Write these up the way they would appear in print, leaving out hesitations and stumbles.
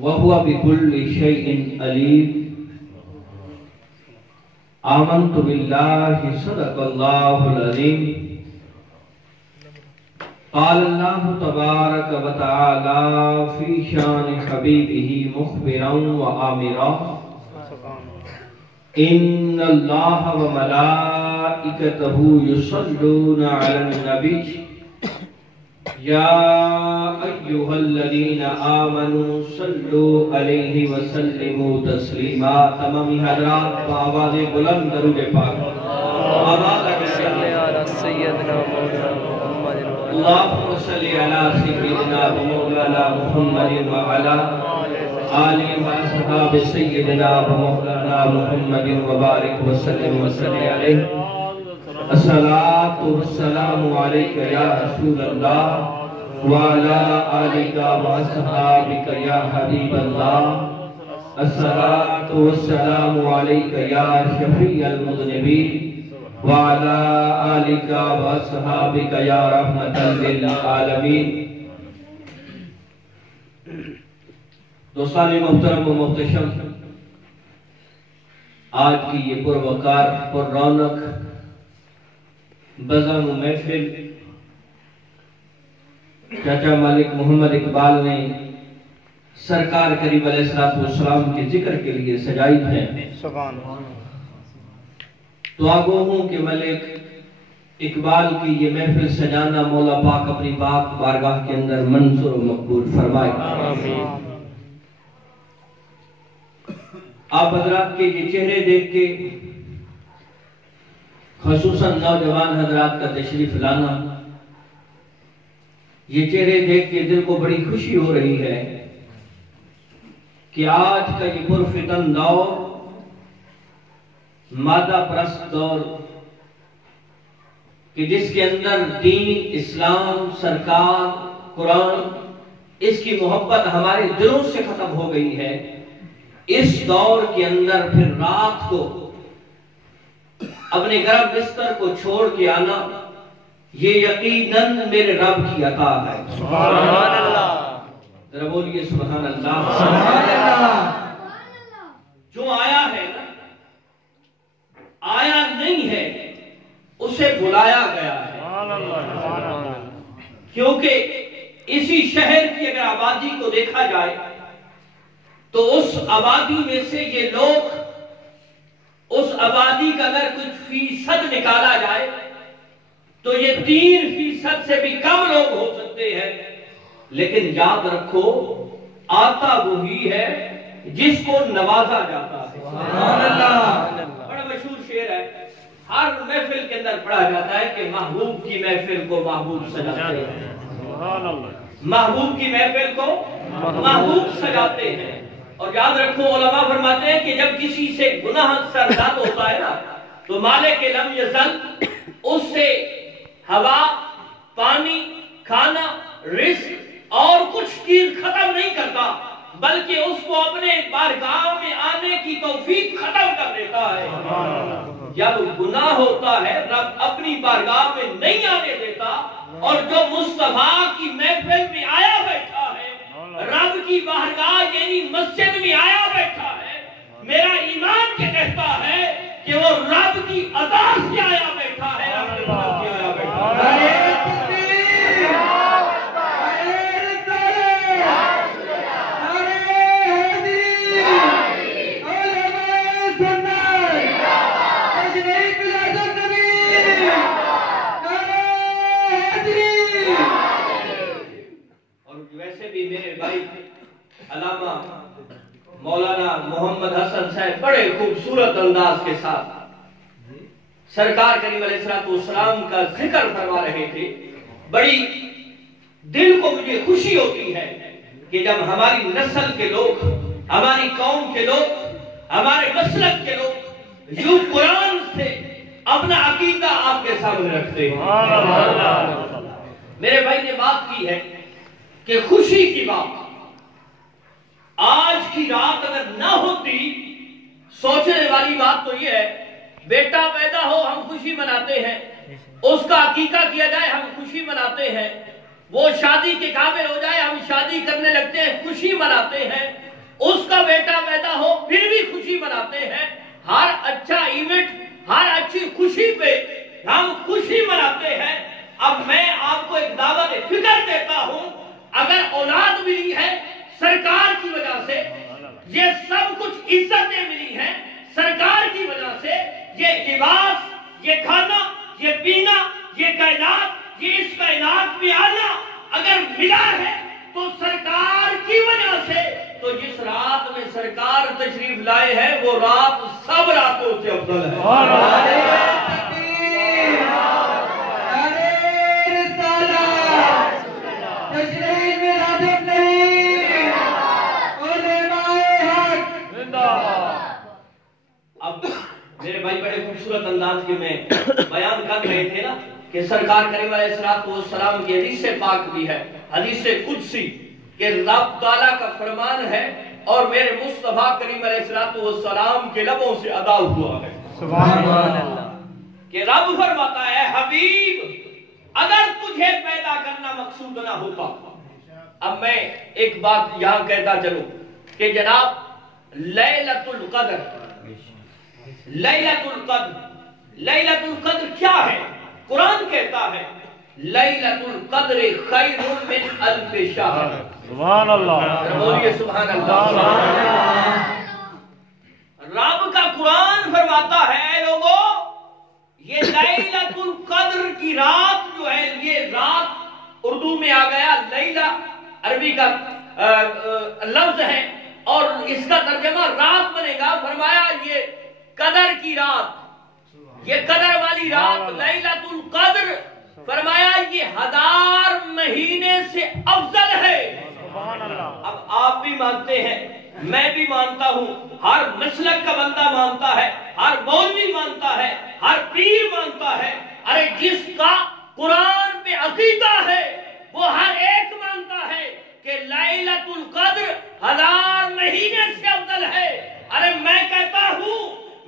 وهو بكل شيء عليم آمنت بالله صدق الله العظيم قال الله تبارك وتعالى في شان حبيبه مخبرا وآمرا إن الله وملائكته يصلون على النبي يا أيها الذين آمنوا صلوا عليه وسلموا تسلیما۔ تمامی حضرات بآواز بلند درود پاک اللهم صل على سيدنا ومولانا محمد وعلى آل وأصحاب سيدنا ومولانا محمد وبارك وسلم عليه الصلاة والسلام عليك يا رسول الله وعلى آلك وأصحابك يا حبيب الله الصلاة والسلام عليك يا شفيع المذنبين وعلى آلك وأصحابك يا رحمة للعالمين۔ دوستان محترم و محتشم، آج کی یہ پروقار پر رونق بزم و محفل چاچا مالک محمد اقبال نے سرکار کریم علیہ السلام کے ذکر کے لیے سجائی ہے۔ تو آگو ہوں کہ ملک اقبال کی یہ محفل سجانا مولا پاک اپنی پاک بارگاہ کے اندر منظور و مقبول فرمائے۔ آپ حضرات کے یہ چہرے دیکھ کے، خصوصاً نوجوان حضرات کا تشریف لانا، یہ چہرے دیکھ کے دل کو بڑی خوشی ہو رہی ہے کہ آج کا یہ پرفتن دور، مادہ پرست دور، کہ جس کے اندر دین، اسلام، سرکار، قرآن، اس کی محبت ہمارے دلوں سے ختم ہو گئی ہے، اس دور کے اندر پھر رات کو اپنے گرم بستر کو چھوڑ کے آنا، یہ یقیناً میرے رب کی عطا ہے۔ سبحان اللہ، ذرا بولیے سبحان اللہ۔ سبحان اللہ۔ جو آیا ہے نا، آیا نہیں ہے، اسے بلایا گیا ہے۔ کیونکہ اسی شہر کی اگر آبادی کو دیکھا جائے تو اس آبادی میں سے یہ لوگ، اس آبادی کا اگر کچھ فیصد نکالا جائے تو یہ 3% سے بھی کم لوگ ہو سکتے ہیں، لیکن یاد رکھو آتا وہی ہے جس کو نوازا جاتا ہے۔ سبحان اللہ۔ بڑا مشہور شعر ہے، ہر محفل کے اندر پڑھا جاتا ہے کہ محبوب کی محفل کو محبوب سجاتے ہیں۔ محبوب کی محفل کو محبوب سجاتے ہیں۔ اور یاد رکھو علماء فرماتے ہیں کہ جب کسی سے گناہ سرزد ہوتا ہے نا تو مالک لم یزل اس سے ہوا، پانی، کھانا، رزق اور کچھ چیز ختم نہیں کرتا، بلکہ اس کو اپنے بارگاہ میں آنے کی توفیق ختم کر دیتا ہے۔ جب گناہ ہوتا ہے رب اپنی بارگاہ میں نہیں آنے دیتا، اور جو مصطفیٰ کی محفل میں آیا بیٹھا ہے، رب کی بارگاہ یعنی مسجد میں آیا بیٹھا ہے، میرا ایمان کے کہتا ہے کہ وہ رب کی عطا سے آیا بیٹھا ہے، رب کی عطا سے آیا بیٹھا ہے۔ میرے بھائی علامہ مولانا محمد حسن صاحب بڑے خوبصورت انداز کے ساتھ سرکار کریم علیہ السلام کا ذکر فرما رہے تھے۔ بڑی دل کو مجھے خوشی ہوتی ہے کہ جب ہماری نسل کے لوگ، ہماری قوم کے لوگ، ہمارے مسلک کے لوگ یوں قرآن سے اپنا عقیدہ آپ کے سامنے رکھتے ہیں۔ میرے بھائی نے بات کی ہے کہ خوشی کی بات، آج کی رات اگر نہ ہوتی، سوچنے والی بات تو یہ ہے، بیٹا پیدا ہو ہم خوشی مناتے ہیں، اس کا عقیقہ کیا جائے ہم خوشی مناتے ہیں، وہ شادی کے قابل ہو مناتے ہیں، اس کا بیٹا پیدا ہو پھر بھی خوشی مناتے ہیں، ہر اچھا ایونٹ، ہر اچھی خوشی پہ ہم خوشی مناتے ہیں۔ اب میں آپ کو ایک دعوت فکر دیتا ہوں، اگر اولاد ملی ہے سرکار کی وجہ سے، یہ سب کچھ عزتیں ملی ہیں سرکار کی وجہ سے، یہ لباس، یہ کھانا، یہ پینا، یہ کائنات، یہ اس کائنات میں آنا اگر ملا ہے تو سرکار کی وجہ سے، تو جس رات میں سرکار تشریف لائے ہیں وہ رات سب راتوں سے افضل ہے۔ اب میرے بھائی بڑے خوبصورت انداز کے میں بیان کر رہے تھے نا کہ سرکار کریم علیہ السلام کی حدیث حدیث بھی ہے، حدیث قدسی، کہ رب تعالیٰ کا فرمان ہے اور میرے مصطفیٰ کریم علیہ السلام کے لبوں سے ادا ہوا ہے، سبحان اللہ، کہ رب فرماتا ہے حبیب اگر تجھے پیدا کرنا مقصود نہ ہوتا۔ اب میں ایک بات یہاں کہتا چلوں کہ جناب لیلۃ القدر، لیلۃ القدر کیا ہے؟ قرآن کہتا ہے لیلۃ القدر خیر من الف شہر، سبحان اللہ، بولیے سبحان اللہ۔ رب کا قرآن فرماتا ہے اے لوگو یہ لیلۃ القدر کی رات جو ہے، یہ رات اردو میں آ گیا لیلہ، عربی کا لفظ ہے اور اس کا ترجمہ رات بنے گا، فرمایا یہ قدر کی رات، یہ قدر والی رات لیلۃ القدر، فرمایا یہ 1000 مہینے سے افضل ہے۔ اب آپ بھی مانتے ہیں، میں بھی مانتا ہوں، ہر مسلک کا بندہ مانتا ہے، ہر مولوی مانتا ہے، ہر پیر مانتا ہے، ارے جس کا قرآن پہ عقیدہ ہے وہ ہر ایک مانتا ہے کہ لیلۃ القدر 1000 مہینے سے افضل ہے۔ ارے میں کہتا ہوں،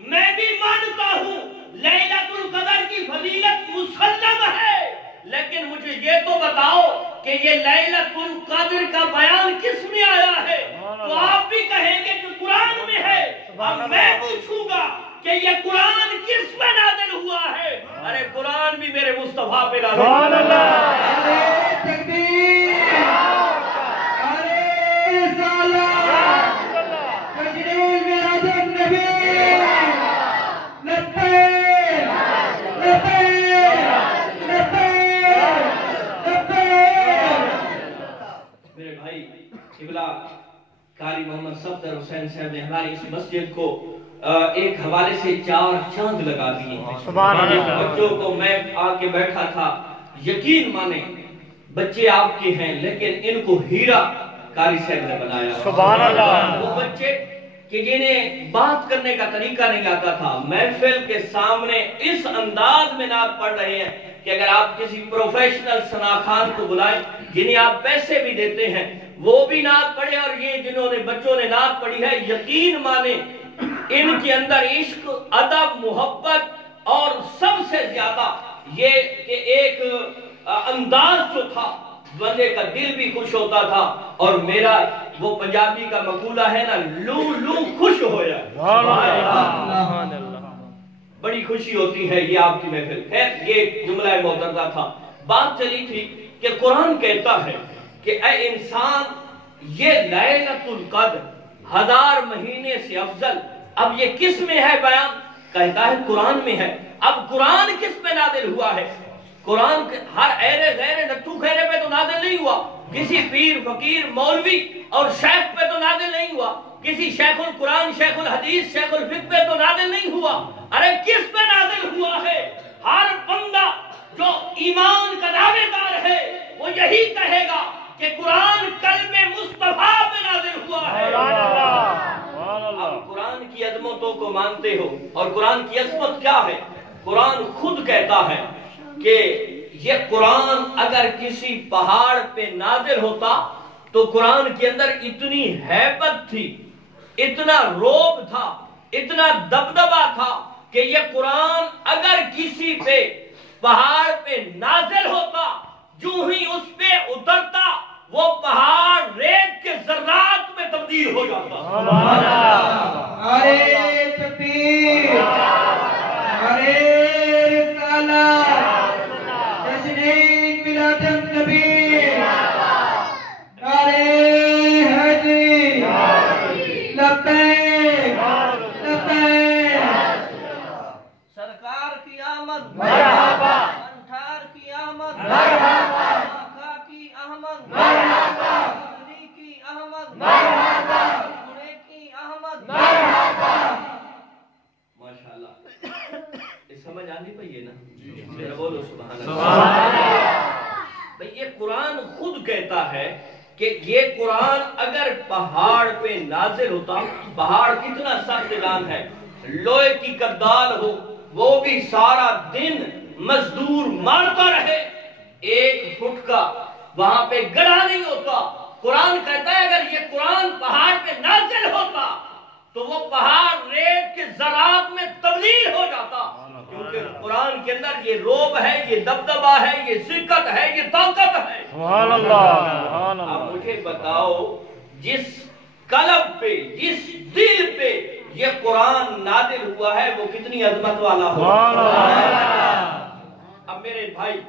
میں بھی مانتا ہوں لیلۃ القدر کی فضیلت مسلم ہے، لیکن مجھے یہ تو بتاؤ کہ یہ لیلۃ القدر کا بیان کس میں آیا ہے؟ تو آپ بھی کہیں گے کہ قرآن میں ہے، اب میں پوچھوں گا کہ یہ قرآن کس میں نازل ہوا ہے؟ ارے قرآن بھی میرے مصطفیٰ پہ نازل ہوا ہے۔ میرے بھائی قبلہ قاری محمد صفدر حسین صاحب نے ہماری اس مسجد کو ایک حوالے سے 4 چاند لگا دیے ہیں۔ بچوں کو میں آ کے بیٹھا تھا، یقین مانے بچے آپ کے ہیں لیکن ان کو ہیرا قاری صاحب نے بنایا، سبحان اللہ۔ وہ بچے کہ جنہیں بات کرنے کا طریقہ نہیں آتا تھا، محفل کے سامنے اس انداز میں نعت پڑھ رہے ہیں کہ اگر آپ کسی پروفیشنل ثناخان کو بلائیں جنہیں آپ پیسے بھی دیتے ہیں وہ بھی نعت پڑھے، اور یہ جنہوں نے بچوں نے نعت پڑھی ہے، یقین مانے ان کے اندر عشق، ادب، محبت اور سب سے زیادہ یہ کہ ایک انداز جو تھا بندے کا دل بھی خوش ہوتا تھا، اور میرا وہ پنجابی کا مقولہ ہے نا، لو لو خوش ہویا، بڑی خوشی ہوتی ہے یہ آپ کی محفل۔ خیر یہ جملہ محترمہ تھا، بات چلی تھی کہ قرآن کہتا ہے کہ اے انسان یہ لیلۃ القدر 1000 مہینے سے افضل، اب یہ کس میں ہے بیان؟ کہتا ہے قرآن میں ہے۔ اب قرآن کس میں نازل ہوا ہے؟ قرآن ہر ایرے غیر نٹو خیرے پہ تو نازل نہیں ہوا، کسی پیر فقیر مولوی اور شیخ پہ تو نازل نہیں ہوا، کسی شیخ القرآن، شیخ الحدیث، شیخ الفقہ پہ تو نازل نہیں ہوا، ارے کس پہ نازل ہوا ہے؟ ہر بندہ جو ایمان کا دعوے دار ہے وہ یہی کہے گا کہ قرآن قلب مصطفیٰ پہ نازل ہوا ہے۔ اب قرآن کی عظمتوں کو مانتے ہو، اور قرآن کی عظمت کیا ہے؟ قرآن خود کہتا ہے کہ یہ قرآن اگر کسی پہاڑ پہ نازل ہوتا تو قرآن کے اندر اتنی ہیبت تھی، اتنا روب تھا، اتنا دبدبا تھا کہ یہ قرآن اگر کسی پہ پہاڑ پہ نازل ہوتا، جو ہی اس پہ اترتا وہ پہاڑ ریت کے ذرات تبدیل ہو جاتا. ارے تکبیر، ارے رسالت، جشن میلاد النبی، ارے حیدری، لبیک لبیک. سرکار کی آمد مرحبا، انٹھار کی آمد مرحبا، آقا کی آمد مرحبا، علی کی آمد مرحبا، گھوڑے کی آمد. مرحبا. ماشاءاللہ یہ سمجھ آنی پئی ہے نا؟ میرا بولو سبحان اللہ. سبحان اللہ. بھئی یہ قرآن خود کہتا ہے کہ یہ قرآن اگر پہاڑ پہ نازل ہوتا، پہاڑ کتنا سخت جان ہے، لوہے کی کدال ہو وہ بھی سارا دن مزدور مارتا رہے، ایک فٹ کا وہاں پہ گڑھا نہیں ہوتا. قرآن کہتا ہے اگر یہ قرآن پہاڑ پہ نازل ہوتا تو وہ پہاڑ ریت کے ذرات میں تبدیل ہو جاتا، کیونکہ قرآن کے اندر یہ روب ہے، یہ دبدبہ ہے، یہ ذکت ہے، یہ طاقت ہے. سبحان اللہ، سبحان اللہ. اب مجھے بتاؤ جس قلب پہ، جس دل پہ یہ قرآن نازل ہوا ہے وہ کتنی عظمت والا ہو. اب میرے بھائی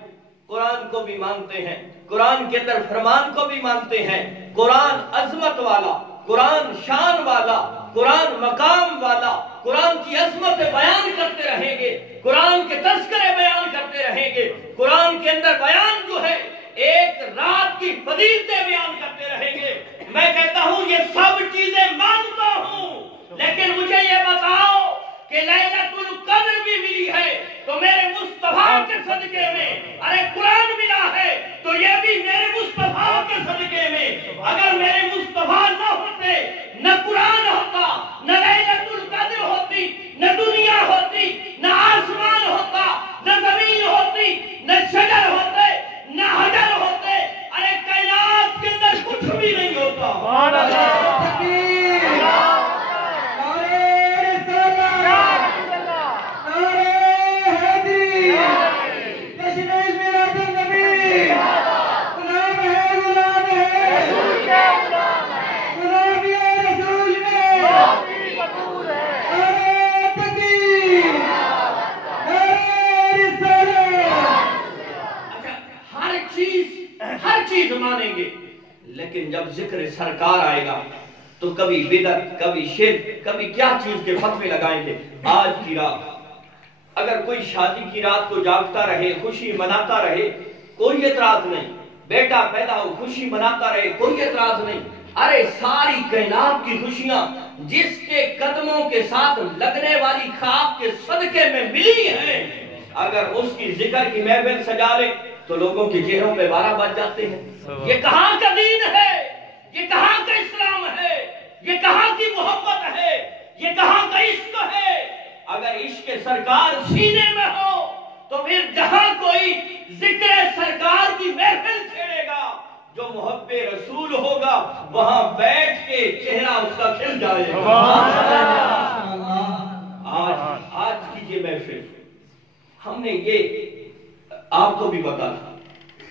قرآن کو بھی مانتے ہیں، قرآن کے اندر فرمان کو بھی مانتے ہیں. قرآن عظمت والا، قرآن شان والا، قرآن مقام والا، قرآن کی عظمت بیان کرتے رہیں گے، قرآن کے تذکرے بیان کرتے رہیں گے، قرآن کے اندر بیان جو ہے ایک رات کی فضیلتیں بیان کرتے رہیں گے. میں کہتا ہوں یہ سب چیزیں مانتا ہوں، لیکن مجھے یہ بتاؤ کہ لیلۃ القدر بھی ملی ہے تو میرے مصطفیٰ کے صدقے میں، ارے قرآن ملا ہے تو یہ بھی میرے مصطفیٰ کے صدقے میں. اگر میرے مصطفیٰ نہ ہوتے، نہ قرآن ہوتا، نہ لیلۃ القدر ہوتی، نہ دنیا ہوتی، نہ آسمان ہوتا، نہ زمین ہوتی، نہ شجر ہوتے، نہ حجر ہوتے، ارے کائنات کے اندر کچھ بھی نہیں ہوتا. سبحان اللہ. تکبیر، ارے رسالت، ارے حیدری، جشن میلاد النبی. غلام ہے، غلام ہے، غلام ہے رسول میں. ارے تکبیر، ارے رسالت. اچھا ہر چیز مانیں گے، لیکن جب ذکر سرکار آئے گا تو کبھی بدعت، کبھی شرک، کبھی کیا چیز کے فتوے لگائیں گے. آج کی رات اگر کوئی شادی کی رات کو جاگتا رہے، خوشی مناتا رہے، کوئی اعتراض نہیں. بیٹا پیدا ہو خوشی مناتا رہے، کوئی اعتراض نہیں. ارے ساری کائنات کی خوشیاں جس کے قدموں کے ساتھ لگنے والی خاک کے صدقے میں ملی ہیں، اگر اس کی ذکر کی محفل سجا لے تو لوگوں کے چہروں پہ 12 بج جاتے ہیں. یہ کہاں کا دین ہے؟ یہ کہاں کا اسلام ہے؟ یہ کہاں کی محبت ہے؟ یہ کہاں کا عشق ہے؟ اگر عشق سرکار سینے میں ہو تو پھر جہاں کوئی ذکر سرکار کی محفل چھیڑے گا، جو محب رسول ہوگا وہاں بیٹھ کے چہرہ اس کا کھل جائے گا. آج کی یہ محفل ہم نے یہ آپ کو بھی بتا تھا،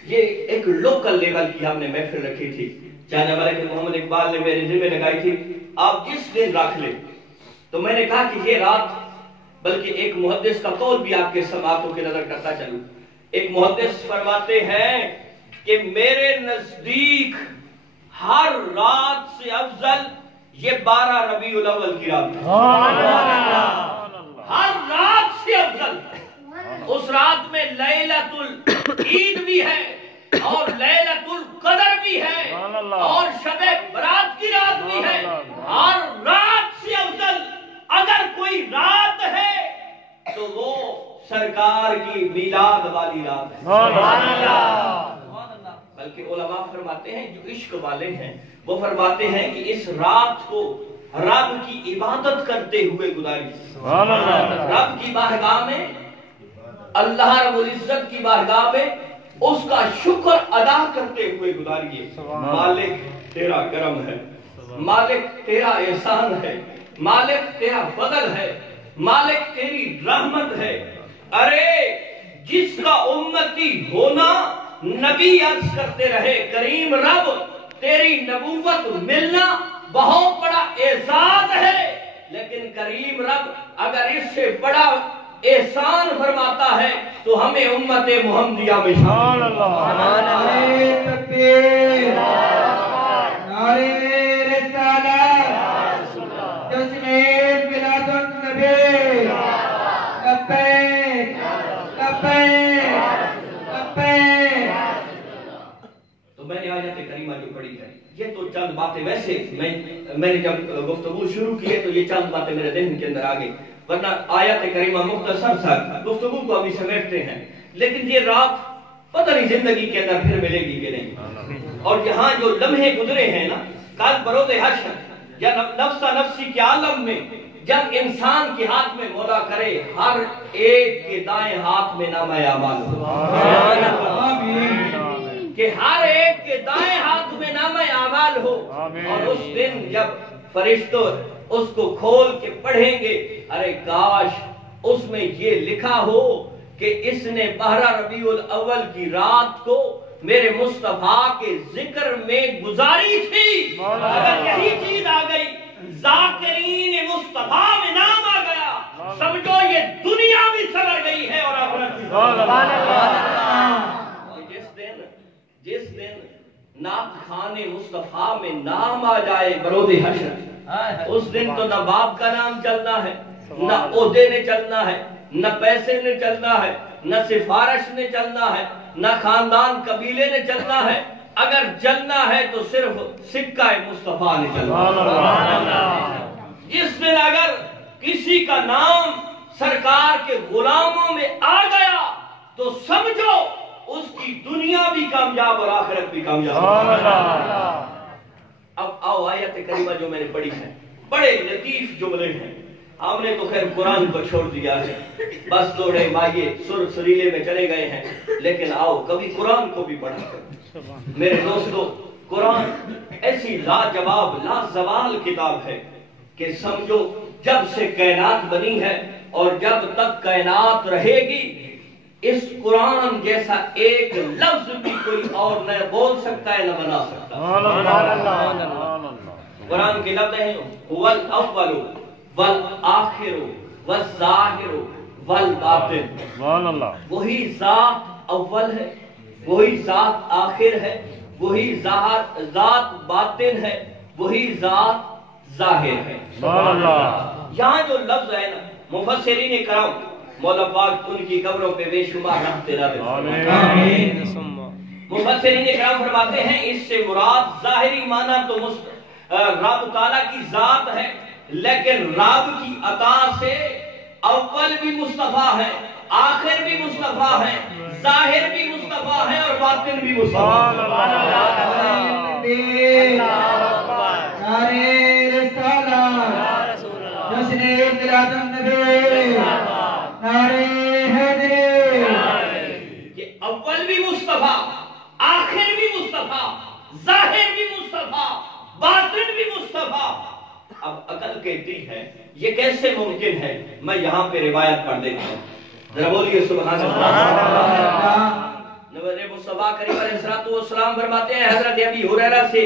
یہ ایک لوکل لیول کی ہم نے محفل رکھی تھی. چاہنے والے کہ محمد اقبال نے میرے ذمہ لگائی تھی آپ جس دن رکھ لیں، تو میں نے کہا کہ یہ رات، بلکہ ایک محدث کا قول بھی آپ کے سماعتوں کی نظر کرتا چلوں. ایک محدث فرماتے ہیں کہ میرے نزدیک ہر رات سے افضل یہ 12 ربیع الاول کی رات ہے. ہر رات سے افضل. اس رات میں لیلۃ العید بھی ہے اور لیلۃ القدر بھی ہے اور شب برات کی رات بھی ہے. ہر رات سے افضل اگر کوئی رات ہے تو وہ سرکار کی میلاد والی رات ہے. بلکہ علماء فرماتے ہیں جو عشق والے ہیں وہ فرماتے ہیں کہ اس رات کو رب کی عبادت کرتے ہوئے گزاری. رب کی بارگاہ میں، اللہ رب العزت کی بارگاہ میں اس کا شکر ادا کرتے ہوئے گزاریے. مالک تیرا کرم ہے، مالک تیرا احسان ہے، مالک تیرا فضل ہے، مالک تیری رحمت ہے. ارے جس کا امتی ہونا نبی عرض کرتے رہے کریم رب تیری نبوت ملنا بہت بڑا اعزاز ہے، لیکن کریم رب اگر اس سے بڑا احسان فرماتا ہے تو ہمیں امت محمدیہ میں شامل نعرے تکبیر، نعرے رسالت، جشن میلاد النبی، لبیک لبیک لبیک۔ تو میں نے آیت کریمہ جو پڑھی ہے، یہ تو چند باتیں، ویسے میں نے جب گفتگو شروع کی ہے تو یہ چند باتیں میرے ذہن کے اندر آ گئی، ورنہ آیت کریمہ مختصر سا گفتگو کو ابھی سمیٹتے ہیں، لیکن یہ رات پتہ نہیں زندگی کے اندر پھر ملے گی کہ نہیں۔ اور یہاں جو لمحے گزرے ہیں نا، کل بروز حشر یا نفسا نفسی کے عالم میں جب انسان کے ہاتھ میں مولا کرے، ہر ایک کے دائیں ہاتھ میں نامہ اعمال ہو، کہ ہر ایک کے دائیں ہاتھ میں نامہ اعمال ہو، اور اس دن جب فرشتوں اس کو کھول کے پڑھیں گے، ارے کاش اس میں یہ لکھا ہو کہ اس نے 12 ربیع الاول کی رات کو میرے مصطفیٰ کے ذکر میں گزاری تھی۔ اگر یہی چیز آ گئی، ذاکرین مصطفیٰ میں نام آ گیا، سمجھو یہ دنیا بھی سنور گئی ہے اور آخرت بھی۔ جس دن نعت خان مصطفیٰ میں نام آ جائے بروز حشر، اس دن تو نہ باپ کا نام چلنا ہے، نہ عہدے نے چلنا ہے، نہ پیسے نے چلنا ہے، نہ سفارش نے چلنا ہے، نہ خاندان قبیلے نے چلنا ہے، اگر چلنا ہے تو صرف سکہ مصطفیٰ نے چلنا ہے۔ جس دن اگر کسی کا نام سرکار کے غلاموں میں آ گیا تو سمجھو اس کی دنیا بھی کامیاب اور آخرت بھی کامیاب۔ اب آؤ آیت کریمہ جو میں نے پڑھی ہے، بڑے لطیف جملے ہیں، ہم نے تو خیر قرآن کو چھوڑ دیا ہے، بس دوڑے مائیے سر سریلے میں چلے گئے ہیں، لیکن آؤ کبھی قرآن کو بھی پڑھا۔ میرے دوستو، قرآن ایسی لاجواب لازوال کتاب ہے کہ سمجھو جب سے کائنات بنی ہے اور جب تک کائنات رہے گی، اس قرآن جیسا ایک لفظ بھی کوئی اور نہ بول سکتا ہے نہ بنا سکتا۔ قرآن کے لفظ ہیں هو الاول والآخر والظاہر والباطن۔ وہی ذات اول ہے، وہی ذات آخر ہے، وہی ذات باطن ہے، وہی ذات ظاہر ہے۔ یہاں جو لفظ ہے نا، مفسرین کرام مولا پاک ان کی قبروں پہ بے شمار رحمتیں نازل۔ مفسرین کرام فرماتے ہیں اس سے مراد ظاہری معنی تو رب تعالیٰ کی ذات ہے، لیکن رب کی عطا سے اول بھی مصطفیٰ ہے، آخر بھی مصطفیٰ ہے، ظاہر بھی مصطفیٰ ہے اور باطن بھی مصطفیٰ ہے۔ نعرے رسالت، جشن میلاد النبی، نعرے حیدری۔ کہ اول بھی مصطفیٰ، آخر بھی مصطفیٰ، ظاہر بھی مصطفیٰ، باطن بھی مصطفیٰ۔ اب عقل کہتی ہے یہ کیسے ممکن ہے؟ میں یہاں پہ روایت پڑھ دیتا ہوں، ذرا بولیے سبحان اللہ۔ نبی مصطفیٰ کریم علیہ السلام فرماتے ہیں، حضرت ابی ہریرہ سے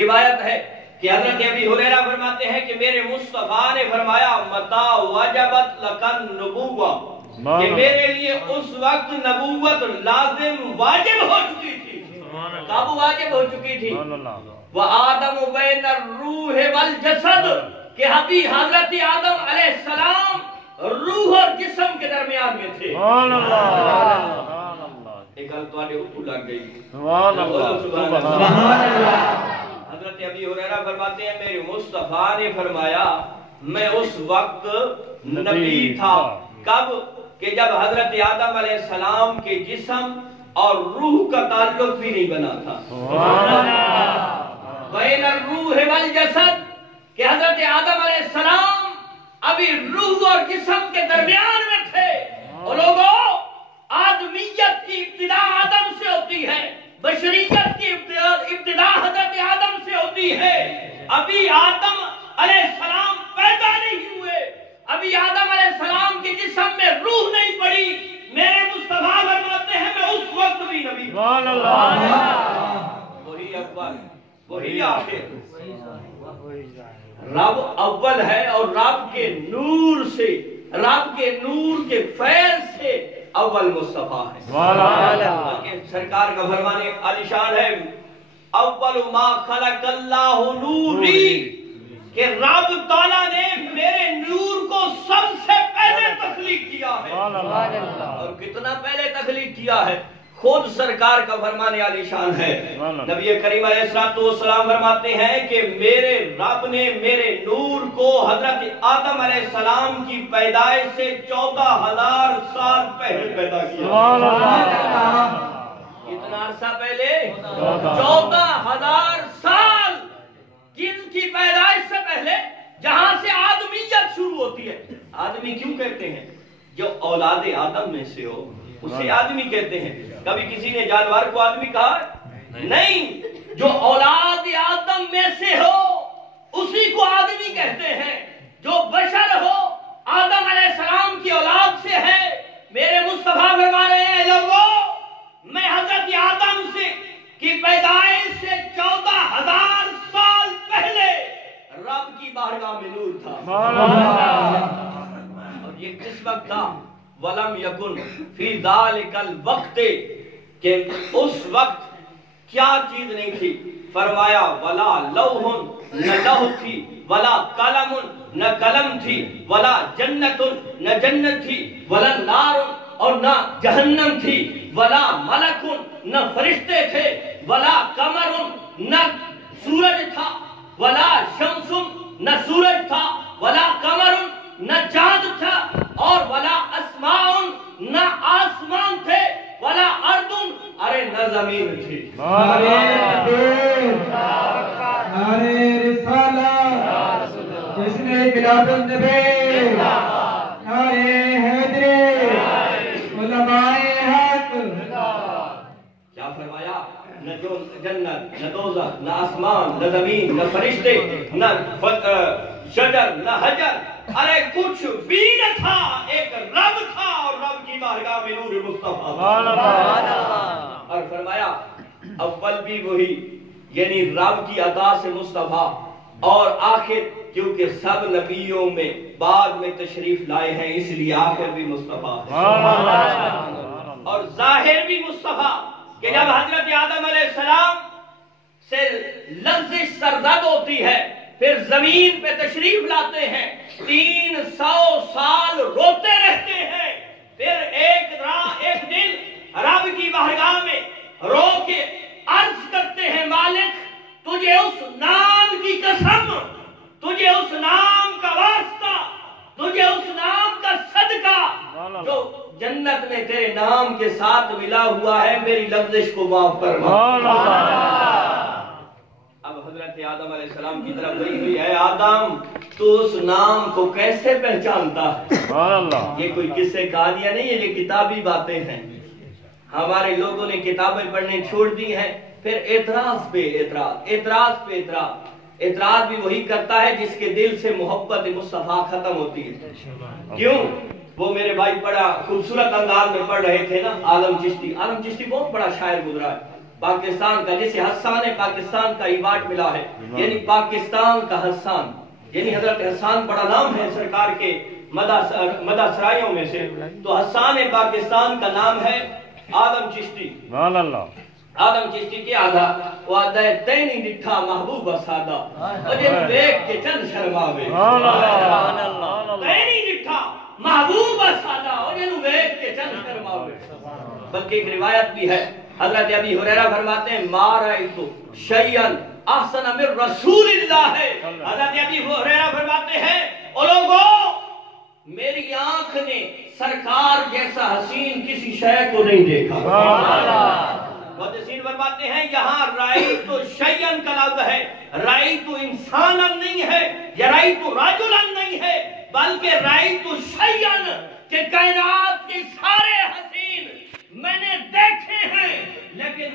روایت ہے کہ حضرت ابی ہریرہ فرماتے ہیں کہ میرے مصطفیٰ نے فرمایا متا وجبت لکن نبوہ، کہ میرے لیے اس وقت نبوت لازم واجب ہو چکی تھی۔ کب واجب ہو چکی تھی؟ وآدم بین الروح والجسد، کہ ابھی حضرت آدم علیہ السلام روح اور جسم کے درمیان میں تھے۔ ایک گل تواڈے اوپر لگ گئی، سبحان اللہ۔ حضرت ابی ہریرہ فرماتے ہیں میرے مصطفیٰ نے فرمایا میں اس وقت نبی تھا، کب کہ جب حضرت آدم علیہ السلام کے جسم اور روح کا تعلق بھی نہیں بنا تھا۔ بین الروح والجسد، کہ حضرت آدم علیہ السلام ابھی روح اور جسم کے درمیان میں تھے۔ اور لوگوں، آدمیت کی ابتدا آدم سے ہوتی ہے، بشریت کی ابتدا حضرت آدم سے ہوتی ہے۔ ابھی آدم علیہ السلام پیدا نہیں ہوئے، ابھی آدم علیہ السلام کے جسم میں روح نہیں پڑی، میرے مصطفیٰ فرماتے ہیں میں اس وقت بھی نبی۔ وہی اکبر وہی آخر. رب اول ہے اور رب کے نور سے، رب کے نور کے فیض سے اول مصطفیٰ ہے. سرکار کا فرمانے عالیشان ہے، اول ما خلق اللہ نوری، کہ رب تعالیٰ نے میرے نور کو سب سے پہلے تخلیق کیا ہے. اور کتنا پہلے تخلیق کیا ہے؟ خود سرکار کا فرمانے عالیشان ہے. نبی کریم علیہ السلام فرماتے ہیں کہ میرے رب نے میرے نور کو حضرت آدم علیہ السلام کی پیدائش سے 14,000 سال پہلے پیدا کیا. کتنا عرصہ پہلے؟ 14,000 سال. کن کی پیدائش سے پہلے؟ جہاں سے آدمیت شروع ہوتی ہے. آدمی کیوں کہتے ہیں؟ جو اولاد آدم میں سے ہو اسے آدمی کہتے ہیں. کبھی کسی نے جانور کو آدمی کہا؟ نہیں. جو اولاد آدم میں سے ہو اسی کو آدمی کہتے ہیں. جو بشر ہو آدم علیہ السلام کی اولاد سے ہے. میرے مصطفیٰ فرما رہے ہیں لوگوں، میں حضرت آدم سے کی پیدائش سے 14,000 سال پہلے رب کی بارگاہ میں نور تھا. اور یہ کس وقت تھا؟ وَلَمْ يَكُنْ فِي ذَلِكَ الْوَقْتِ، کہ اس وقت کیا چیز نہیں تھی. فرمایا وَلَا لَوْحٌ، نہ لوح تھی، وَلَا قلم، نہ قلم تھی، وَلَا جنت، نہ جنت تھی، وَلَا نار، اور نہ جہنم تھی، وَلَا ملک، نہ فرشتے تھے، وَلَا قمر، نہ سورج تھا، وَلَا شمس، نہ سورج تھا، وَلَا قمر، نہ چاند تھا، اور وَلَا اسماء، نہ آسمان تھے، وَلَا ارض، ارے نہ زمین تھی. نعرے رسالت، جشن میلاد النبی، نعرے حیدری، علماء حق. کیا فرمایا؟ نہ جنت، نہ دوزخ، نہ آسمان، نہ زمین، نہ فرشتے، نہ شجر، نہ حجر، ارے کچھ بھی نہ تھا. ایک رب تھا اور رب کی بارگاہ میں نور مصطفیٰ. اور فرمایا اول بھی وہی، یعنی رب کی عطا سے مصطفیٰ، اور آخر کیونکہ سب نبیوں میں بعد میں تشریف لائے ہیں اس لیے آخر بھی مصطفیٰ ہے. اور ظاہر بھی مصطفیٰ، کہ جب حضرت آدم علیہ السلام سے لفظ سرزد ہوتی ہے پھر زمین پہ تشریف لاتے ہیں، 300 سال روتے رہتے ہیں، پھر ایک دن رب کی بارگاہ میں رو کے عرض کرتے ہیں مالک تجھے اس نام کی قسم، تجھے اس نام کا واسطہ، تجھے اس نام کا صدقہ جو جنت میں تیرے نام کے ساتھ ملا ہوا ہے، میری لفظش کو معاف فرما. اب حضرت آدم علیہ السلام کی طرف گئی ہوئی ہے، آدم تو اس نام کو کیسے پہچانتا ہے؟ یہ کوئی قصے کہانیاں نہیں ہے، یہ کتابی باتیں ہیں. ہمارے لوگوں نے کتابیں پڑھنے چھوڑ دی ہیں، پھر اعتراض پہ اعتراض، اعتراض پہ اعتراض. اعتراض بھی وہی کرتا ہے جس کے دل سے محبت مصطفیٰ ختم ہوتی ہے. کیوں؟ وہ میرے بھائی بڑا خوبصورت انداز میں پڑھ رہے تھے نا، عالم چشتی. عالم چشتی بہت بڑا شاعر گزرا ہے پاکستان کا، جسے حسان پاکستان کا ایوارڈ ملا ہے، یعنی پاکستان کا حسان. یعنی حضرت حسان بڑا نام ہے سرکار کے مدہ سرائیوں میں سے، تو حسان پاکستان کا نام ہے عالم چشتی. آدم چشتی کیا آدھا؟ وہ آدھا ہے تینی ڈٹھا محبوب سادہ وجہ دیکھ کے چند شرماوے. تینی ڈٹھا محبوب سادہ وجہ دیکھ کے چند شرماوے. بلکہ ایک روایت بھی ہے، حضرت ابی ہریرہ فرماتے ہیں ما رأیت شیئا احسن من رسول اللہ. حضرت ابی ہریرہ فرماتے ہیں او لوگوں میری آنکھ نے سرکار جیسا حسین کسی شے کو نہیں دیکھا. محدثین فرماتے ہیں یہاں رأیت شیئن کا لفظ ہے، رأیت انسانا نہیں ہے یا رأیت رجلا نہیں ہے، بلکہ رأیت شیئن کہ کائنات کے سارے حسین میں نے دیکھے ہیں لیکن